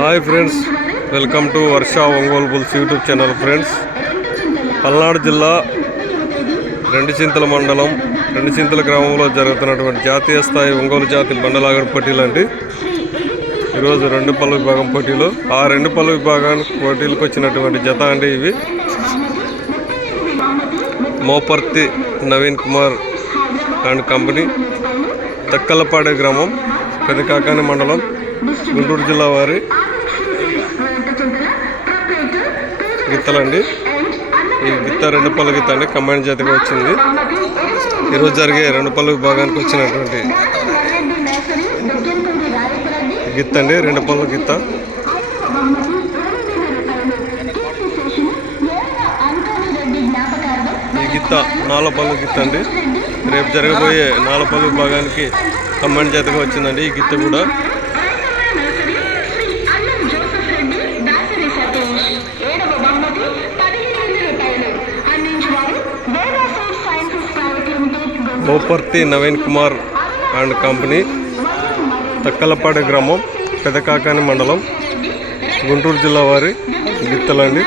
Hi friends welcome to Varsha Ongole bulls YouTube channel friends. Palnadu జిల్లా రెండు చింతల మండలం రెండు చింతల గ్రామంలో జరుగుతున్నటువంటి జాతీయ స్థాయి ఒంగోలు జాతి బండలాగడి పోటీలు అండి. ఈరోజు రెండు పళ్ళ విభాగం పోటీలు. ఆ రెండు పళ్ళ విభాగానికి పోటీలకు వచ్చినటువంటి జత అండి ఇవి. మోపర్తి నవీన్ కుమార్ అండ్ కంపెనీ తక్కలపాడే గ్రామం పెదకాకాని మండలం గుంటూరు జిల్లా వారి గిత్తలండి ఈ గిత్త రెండు పళ్ళ గిత్త అండి. కంబైన్ జాతిగా వచ్చింది. ఈరోజు జరిగే రెండు పళ్ళు విభాగానికి వచ్చినటువంటి గిత్త అండి. రెండు పళ్ళ గిత్త ఈ గిత్త నాలపల్లి గిత్త అండి. రేపు జరగబోయే నాలపల్లి విభాగానికి కంబైన్ జాతిగా వచ్చిందండి. ఈ గిత్త కూడా మోపర్తి నవీన్ కుమార్ అండ్ కంపెనీ తక్కలపాడు గ్రామం పెదకాకాని మండలం గుంటూరు జిల్లా వారి గిత్తలండి.